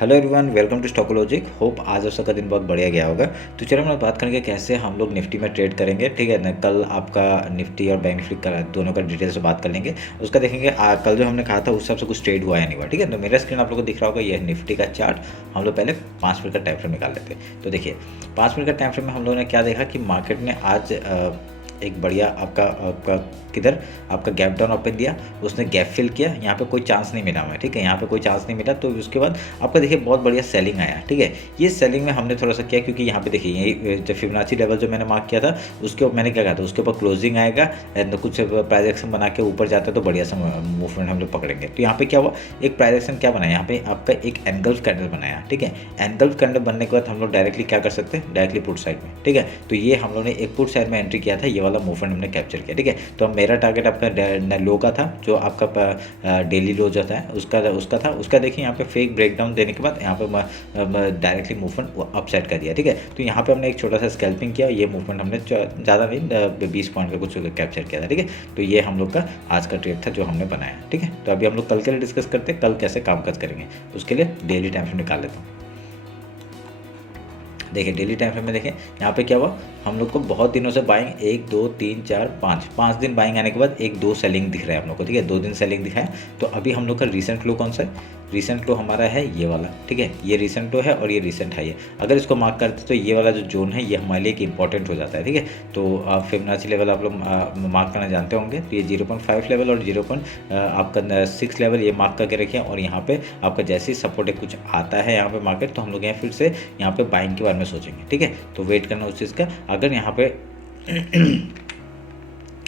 Hello everyone, welcome to Stockologic. Hope आज और सबका दिन बहुत बढ़िया गया होगा। तो चलो हम लोग बात करेंगे कैसे हम लोग निफ्टी में ट्रेड करेंगे। ठीक है ना, कल आपका निफ्टी और बैंक निफ्टी का दोनों का डिटेल से बात कर लेंगे। उसका देखेंगे कल जो हमने कहा था उस हिसाब से कुछ ट्रेड हुआ या नहीं हुआ। ठीक है, तो मेरा स्क्रीन आप लोगों को दिख रहा होगा, ये निफ्टी का चार्ट। हम लोग पहले 5 मिनट का टाइम फ्रेम निकाल लेते हैं। तो देखिए 5 मिनट का टाइम फ्रेम में हम लोगों ने क्या देखा कि मार्केट ने आज एक बढ़िया आपका किधर आपका गैप डाउन ओपन दिया, उसने गैप फिल किया। यहाँ पे कोई चांस नहीं मिला हमें। ठीक है, यहाँ पे कोई चांस नहीं मिला। तो उसके बाद आपका देखिए बहुत बढ़िया सेलिंग आया। ठीक है, ये सेलिंग में हमने थोड़ा सा किया क्योंकि यहाँ पे देखिए यही जो फिबोनाची लेवल जो मैंने मार्क किया था उसके ऊपर मैंने क्या कहा था, उसके ऊपर क्लोजिंग आएगा एंड कुछ प्राइस एक्शन बना के ऊपर जाता है तो बढ़िया सा मूवमेंट हम लोग पकड़ेंगे। तो यहाँ पे क्या हुआ, एक प्राइस एक्शन क्या बनाया, यहाँ पे आपका एक एनगल्फ कैंडल बनाया। ठीक है, एनगल्फ कैंडल बनने के बाद हम लोग डायरेक्टली क्या कर सकते हैं, डायरेक्टली पुट साइड में। ठीक है, तो ये हम लोग ने एक पुट साइड में एंट्री किया था, ये वाला मूवमेंट हमने कैप्चर किया। ठीक है, तो अब मेरा टारगेट आपका लो का था, जो आपका डेली लो जो था उसका देखिए यहाँ पे फेक ब्रेकडाउन देने के बाद यहाँ पे डायरेक्टली मूवमेंट अपसाइड कर दिया। ठीक है, तो यहाँ पे हमने एक छोटा सा स्कैल्पिंग किया, ये मूवमेंट हमने ज़्यादा नहीं 20 पॉइंट का कुछ कैप्चर किया था। ठीक है, तो ये हम लोग का आज का ट्रेड था जो हमने बनाया। ठीक है, तो अभी हम लोग कल के लिए डिस्कस करते हैं, कल कैसे कामकाज करेंगे। उसके लिए डेली टाइम फ्रेम निकाल लेता हूँ। देखिए डेली टाइम फ्रेम में देखें यहाँ पे क्या हुआ, हम लोग को बहुत दिनों से बाइंग 1 2 3 4 5 दिन बाइंग आने के बाद 1 2 सेलिंग दिख रहा है हम लोग को। ठीक है, 2 दिन सेलिंग दिखा है। तो अभी हम लोग का रीसेंट लो कौन सा है, रीसेंट लो हमारा है ये वाला। ठीक है, ये रीसेंट लो है और ये रीसेंट हाई है। अगर इसको मार्क करते तो ये वाला जो जोन है ये हमारे लिए एक इंपॉर्टेंट हो जाता है। ठीक है, तो आप फिबोनाची लेवल आप लोग मार्क करना जानते होंगे। तो ये 0.5 लेवल और 0.6 लेवल ये मार्क करके रखिए। और यहाँ पे आपका जैसे ही सपोर्ट कुछ आता है यहाँ पे मार्केट, तो हम लोग यहाँ फिर से यहाँ पे बाइंग के बारे में सोचेंगे। ठीक है, तो वेट करना उस चीज़ का। अगर यहाँ पे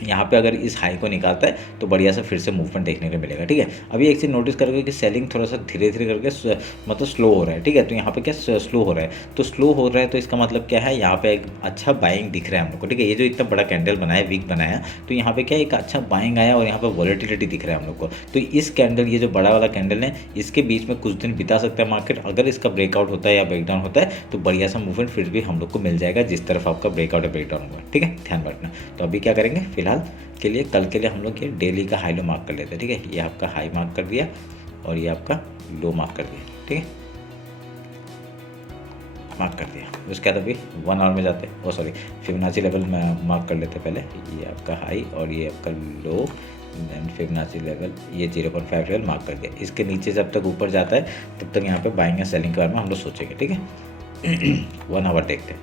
यहाँ पे अगर इस हाई को निकालता है तो बढ़िया सा फिर से मूवमेंट देखने को मिलेगा। ठीक है, अभी एक चीज़ नोटिस करोगे कि सेलिंग थोड़ा सा धीरे धीरे करके मतलब स्लो हो रहा है। ठीक है, तो यहाँ पे क्या स्लो हो रहा है, तो स्लो हो रहा है तो इसका मतलब क्या है, यहाँ पे एक अच्छा बाइंग दिख रहा है हम लोग को। ठीक है, ये जो इतना बड़ा कैंडल बनाया, वीक बनाया, तो यहाँ पे क्या एक अच्छा बाइंग आया और यहाँ पे वॉलेटिलिटी दिख रहा है हम लोग को। तो इस कैंडल, ये जो बड़ा वाला कैंडल है, इसके बीच में कुछ दिन बिता सकता है मार्केट। अगर इसका ब्रेकआउट होता है या ब्रेकडाउन होता है तो बढ़िया सा मूवमेंट फिर भी हम लोग को मिल जाएगा जिस तरफ आपका ब्रेकआउट या ब्रेकडाउन हुआ। ठीक है, ध्यान रखना। तो अभी क्या करेंगे, फिलहाल के लिए कल के लिए हम लोग ये डेली का हाई लो मार्क कर लेते हैं। ठीक है, ये आपका हाई मार्क कर दिया और ये आपका लो मार्क कर दिया। ठीक है, मार्क कर दिया। उसके बाद अभी 1 आवर में जाते हैं, सॉरी फिबोनाची लेवल में मार्क कर लेते हैं पहले। ये आपका हाई और ये आपका लो, देन फिबोनाची लेवल ये 0.5 लेवल मार्क कर दिया। इसके नीचे जब तक ऊपर जाता है तब तक यहाँ पे बाइंग या सेलिंग के बारे में हम लोग सोचेंगे। ठीक है, 1 आवर देखते हैं।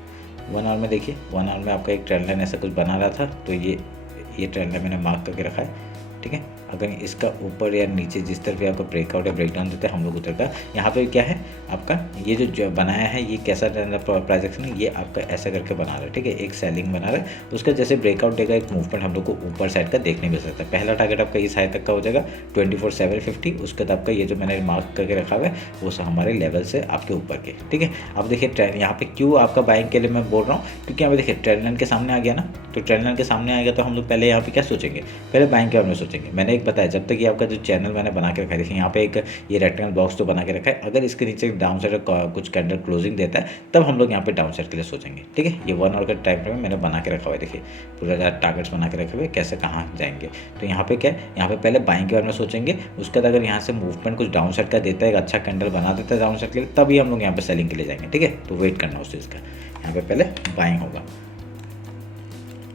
1 आवर में देखिए, 1 आवर में आपका एक ट्रेंड लाइन ऐसा कुछ बना रहा था, तो ये ट्रेंड लाइन मैंने मार्क करके रखा है। ठीक है, अगर इसका ऊपर या नीचे जिस तरफ भी आपको ब्रेकआउट या ब्रेकडाउन देता है हम लोग उधर का, यहाँ पे क्या है आपका ये जो बनाया है, ये कैसा प्राइस एक्शन है, ये आपका ऐसा करके बना रहा है। ठीक है, एक सेलिंग बना रहा है, उसका जैसे ब्रेकआउट देगा एक मूवमेंट हम लोग को ऊपर साइड का देखने मिल सकता है। पहला टारगेट आपका इस हाई तक का हो जाएगा 24,750। उसके बाद आपका ये जो मैंने मार्क करके रखा हुआ है वो हमारे लेवल से आपके ऊपर के। ठीक है, अब देखिए ट्रेंड यहाँ पे क्यों आपका बाइंग के लिए मैं बोल रहा हूँ, क्योंकि यहाँ पे देखिए ट्रेंड लाइन के सामने आ गया ना, तो ट्रेंड लाइन के सामने आएगा तो हम लोग पहले यहाँ पे क्या सोचेंगे, पहले बाइंग के बारे में सोचेंगे। मैंने एक बताया, जब तक ये आपका जो चैनल मैंने बना के रखा है, देखिए यहाँ पे एक ये रेक्टेंगल बॉक्स तो बना के रखा है, अगर इसके नीचे डाउन साइड कुछ कैंडल क्लोजिंग देता है तब हम लोग यहाँ पे डाउन साइड के लिए सोचेंगे। ठीक है, ये 1 आवर का टाइम फ्रेम मैंने बना के रखा हुआ है। देखिए पूरा टारगेट्स बना के रखे हुए कैसे कहाँ जाएंगे। तो यहाँ पे क्या है, यहाँ पे पहले बाइंग के बारे में सोचेंगे। उसके बाद अगर यहाँ से मूवमेंट कुछ डाउन साइड का देता है, एक अच्छा कैंडल बना देता है डाउन साइड के लिए, तभी हम लोग यहाँ पे सेलिंग के लिए जाएंगे। ठीक है, तो वेट करना उस चीज़ का। यहाँ पे पहले बाइंग होगा।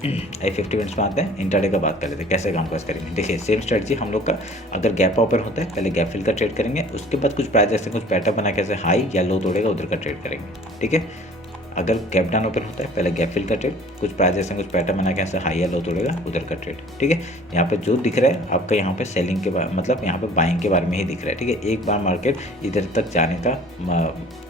50 मिनट्स में आते हैं, इंट्राडे का बात कर लेते हैं कैसे कामकाज करेंगे। देखिए सेम स्ट्रेटजी हम लोग का, अगर गैप ओपन होता है पहले गैप फिल का ट्रेड करेंगे, उसके बाद कुछ प्राइस ऐसे कुछ पैटर्न बना के ऐसे हाई या लो तोड़ेगा उधर का ट्रेड करेंगे। ठीक है, अगर गैप डाउन ओपन होता है पहले गैप फिल का ट्रेड, कुछ प्राइस ऐसे कुछ पैटर्न बना के ऐसे हाई या लो तोड़ेगा उधर का ट्रेड। ठीक है, यहाँ पे जो दिख रहा है आपका यहाँ पे सेलिंग के बारे मतलब यहाँ पे बाइंग के बारे में ही दिख रहा है। ठीक है, एक बार मार्केट इधर तक जाने का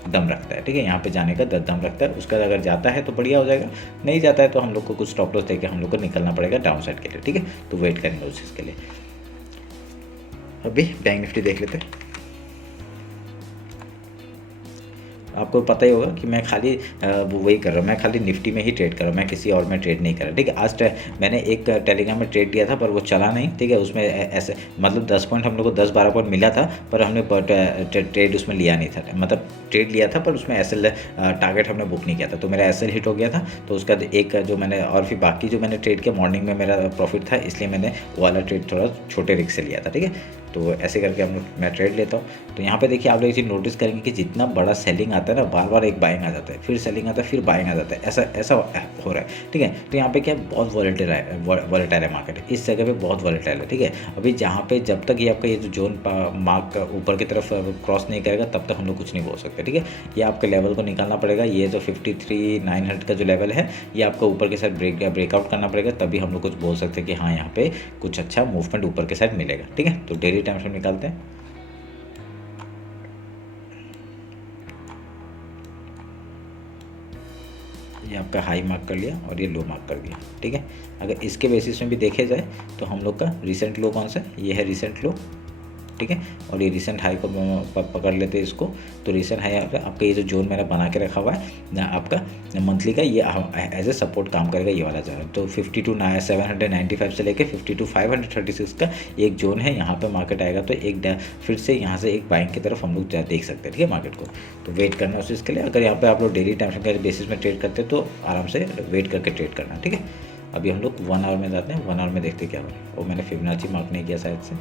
दम रखता है। ठीक है, यहाँ पे जाने का दम रखता है, उसका अगर जाता है तो बढ़िया हो जाएगा, नहीं जाता है तो हम लोग को कुछ स्टॉप लॉस देके हम लोग को निकलना पड़ेगा डाउन साइड के लिए। ठीक है, तो वेट करेंगे उस चीज़ के लिए। अभी बैंक निफ्टी देख लेते हैं। आपको पता ही होगा कि मैं खाली वही कर रहा हूँ, मैं खाली निफ्टी में ही ट्रेड कर रहा हूँ, मैं किसी और में ट्रेड नहीं कर रहा। ठीक है, आज मैंने एक टेलीग्राम में ट्रेड दिया था पर वो चला नहीं। ठीक है, उसमें ऐसे मतलब 10 पॉइंट हम लोग को 10-12 पॉइंट मिला था, पर हमने ट्रेड उसमें लिया नहीं था। मतलब ट्रेड लिया था पर उसमें एसएल टारगेट हमने बुक नहीं किया था, तो मेरा एसएल हिट हो गया था। तो उसका एक जो मैंने और फिर बाकी जो मैंने ट्रेड किया मॉर्निंग में मेरा प्रॉफिट था, इसलिए मैंने वो वाला ट्रेड थोड़ा छोटे रिस्क से लिया था। ठीक है, तो ऐसे करके मैं ट्रेड लेता हूँ। तो यहाँ पे देखिए आप लोग ये चीज़ नोटिस करेंगे कि जितना बड़ा सेलिंग आता है ना, बार बार एक बाइंग आ जाता है, फिर सेलिंग आता है, फिर बाइंग आ जाता है, ऐसा ऐसा हो रहा है, ठीक है। तो यहाँ पे क्या बहुत वॉलेटाइल है मार्केट, इस जगह पे बहुत वॉलेटाइल है, ठीक है। अभी जहाँ पे जब तक ये आपका ये जो जोन मार्क ऊपर की तरफ क्रॉस नहीं करेगा तब तक हम लोग कुछ नहीं बोल सकते, ठीक है। ये आपके लेवल को निकालना पड़ेगा, ये जो 53,900 का जो लेवल है ये आपको ऊपर के साइड ब्रेकआउट करना पड़ेगा, तभी हम लोग कुछ बोल सकते हैं कि हाँ यहाँ पे कुछ अच्छा मूवमेंट ऊपर के साइड मिलेगा, ठीक है। तो डेली टाइम फ्रेम निकालते हैं। ये आपका हाई मार्क कर लिया और ये लो मार्क कर दिया, ठीक है। अगर इसके बेसिस में भी देखे जाए तो हम लोग का रिसेंट लो कौन सा है, ये है रिसेंट लो, ठीक है। और ये रिसेंट हाई को पकड़ लेते हैं इसको। तो रिसेंट हाई आपका ये जो जोन मैंने बना के रखा हुआ है आपका मंथली का, ये एज ए सपोर्ट काम करेगा ये वाला जोन। तो 52,795 से लेके 52,536 का एक जोन है, यहाँ पे मार्केट आएगा तो एक फिर से यहाँ से एक बाइंग की तरफ हम लोग देख सकते हैं, ठीक है मार्केट को। तो वेट करना उस चीज़ के लिए। अगर यहाँ पे आप लोग डेली टाइम फ्रेम के बेसिस में ट्रेड करते हैं तो आराम से वेट करके ट्रेड करना, ठीक है। अभी हम लोग 1 आवर में जाते हैं, 1 आवर में देखते क्या हो रहा है। वो मैंने फिबोनाची मार्क नहीं किया शायद से,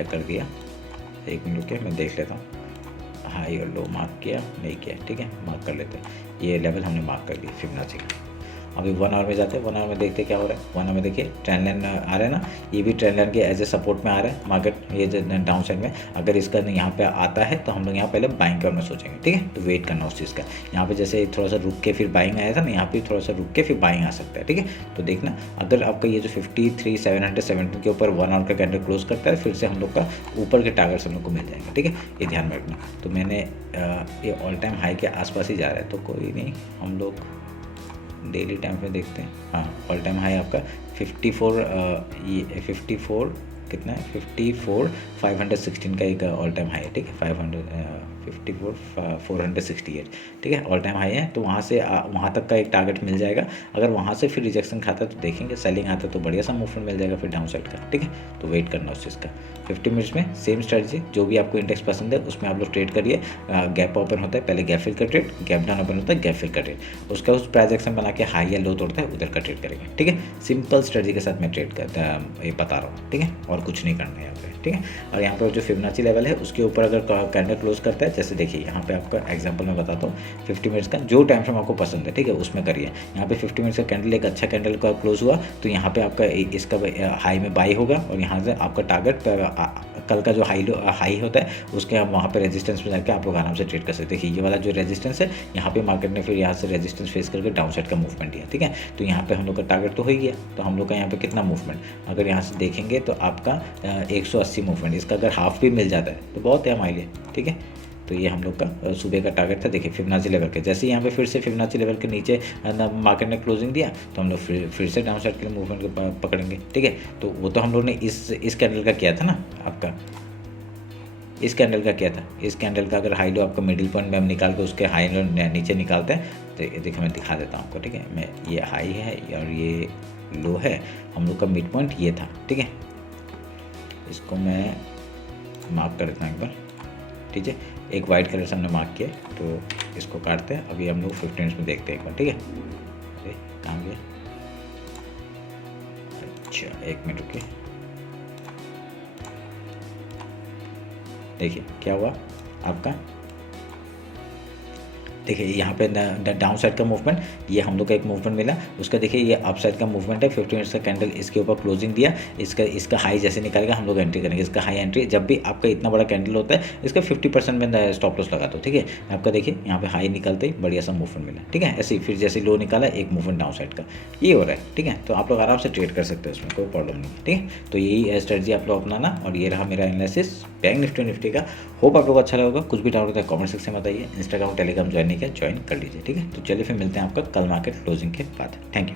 कर दिया। 1 मिनट के मैं देख लेता हूँ, हाई और लो मार्क किया नहीं किया, ठीक है। मार्क कर लेते हैं, ये लेवल हमने मार्क कर दिया फिबोनाची का। अभी 1 आवर में जाते हैं, 1 आवर में देखते क्या हो रहा है। 1 आवर में देखिए ट्रेंड लाइन आ रहा है ना, ये भी ट्रेंड लाइन के एज ए सपोर्ट में आ रहा है मार्केट, ये जो डाउन साइड में अगर इसका यहाँ पे आता है तो हम लोग यहाँ पहले बाइंग करना सोचेंगे, ठीक है। तो वेट करना उस चीज़ का। यहाँ पे जैसे थोड़ा सा रुक के फिर बाइंग आया था ना, यहाँ पे थोड़ा सा रुक के फिर बाइंग आ सकता है, ठीक है। तो देखना अगर आपका ये जो 53,717 के ऊपर 1 आवर का कैंडल क्लोज करता है, फिर से हम लोग का ऊपर के टारगेट्स हम लोग को मिल जाएंगे, ठीक है। ये ध्यान में रखना। तो मैंने ये ऑल टाइम हाई के आसपास ही जा रहा है, तो कोई नहीं, हम लोग डेली टाइम पे देखते हैं। हाँ, ऑल टाइम हाई आपका 54 ये 54 कितना है, 54,516 का एक ऑल टाइम हाई है, ठीक है। 468, ठीक है, ऑल टाइम हाई है। तो वहाँ से वहाँ तक का एक टारगेट मिल जाएगा। अगर वहाँ से फिर रिजेक्शन खाता तो देखेंगे, सेलिंग आता तो बढ़िया सा मूवमेंट मिल जाएगा फिर डाउन साइड का, ठीक है। तो वेट करना उस चीज़ का। 50 मिनट्स में सेम स्ट्रेटजी, जो भी आपको इंडेक्स पसंद है उसमें आप लोग ट्रेड करिए। गैप ओपन होता है पहले गैप फिल का ट्रेड, गैप डाउन ओपन होता है गैप फिल का ट्रेड, उसका उस प्राइस एक्शन बना के हाई या लो तोड़ता है उधर का ट्रेड करेंगे, ठीक है। सिंपल स्ट्रेटजी के साथ मैं ट्रेड करता ये बता रहा हूँ, ठीक है। और कुछ नहीं करना है यहाँ पे, ठीक है। और यहाँ पर जो फिबोनाची लेवल है उसके ऊपर अगर कैंडल क्लोज करता है, जैसे देखिए यहाँ पे आपका एग्जांपल मैं बताता हूँ, 50 मिनट्स का जो टाइम फ्रेम आपको पसंद है, ठीक है, उसमें करिए। यहाँ पे 50 मिनट्स का कैंडल एक अच्छा कैंडल का क्लोज हुआ तो यहाँ पे आपका इसका हाई में बाई होगा और यहाँ से आपका टारगेट कल का जो हाई होता है उसके हम वहाँ पे रेजिस्टेंस में जाकर आप लोग आराम से ट्रेड कर सकते हैं। देखिए ये वाला जो रेजिस्टेंस है, यहाँ पे मार्केट ने फिर यहाँ से रेजिस्टेंस फेस करके डाउन साइड का मूवमेंट दिया, ठीक है। तो यहाँ पे हम लोग का टारगेट तो हो ही गया। तो हम लोग का यहाँ पे कितना मूवमेंट, अगर यहाँ से देखेंगे तो आपका 180 मूवमेंट, इसका अगर हाफ भी मिल जाता है तो बहुत है हमारे लिए, ठीक है। तो ये हम लोग का सुबह का टारगेट था। देखिए फिबोनाची लेवल के जैसे यहाँ पे फिर से फिबोनाची लेवल के नीचे मार्केट ने क्लोजिंग दिया तो हम लोग फिर से डाउन साइड के लिए मूवमेंट को पकड़ेंगे, ठीक है। तो वो तो हम लोग ने इस कैंडल का किया था ना, आपका इस कैंडल का किया था। इस कैंडल का अगर हाई लो आपका मिडिल पॉइंट में हम निकाल के उसके हाई लो नीचे निकालते हैं तो देखिए मैं दिखा देता हूँ आपको, ठीक है। मैं ये हाई है और ये लो है, हम लोग का मिड पॉइंट ये था, ठीक है। इसको मैं मार्क कर देता हूँ एक बार, ठीक है। एक वाइट कलर से हमने मार्क किया तो इसको काटते हैं। अभी हम लोग 15 मिनट्स में देखते हैं एक बार, ठीक है। अरे कहाँ गया, अच्छा 1 मिनट रुकिए। देखिए क्या हुआ आपका, देखिए यहाँ पे डाउन साइड का मूवमेंट, ये हम लोग का एक मूवमेंट मिला। उसका देखिए ये अप साइड का मूवमेंट है, 50 मिनट्स का कैंडल इसके ऊपर क्लोजिंग दिया। इसका हाई जैसे निकालेगा हम लोग एंट्री करेंगे। इसका हाई एंट्री जब भी आपका इतना बड़ा कैंडल होता है इसका 50% में स्टॉप लॉस लगा दो, ठीक है। आपका देखिए यहाँ पे हाई निकलते ही बढ़िया सा मूवमेंट मिला, ठीक है। ऐसे ही फिर जैसे लो निकाला एक मूवमेंट डाउन साइड का, ये हो रहा है, ठीक है। तो आप लोग आराम से ट्रेड कर सकते हैं, उसमें कोई प्रॉब्लम नहीं है, ठीक है। तो यही स्ट्रेटजी आप लोग अपनाना। और ये रहा मेरा एनालिसिस बैंक निफ्टी का। होप आप लोग अच्छा लगा। कुछ भी डाउट होता है कमेंट सेक्शन में बताइए। इंस्टाग्राम टेलीग्राम ज्वाइन नहीं किया, ज्वाइन कर लीजिए, ठीक है। तो चलिए फिर मिलते हैं आपका कल मार्केट क्लोजिंग के बाद। Thank you.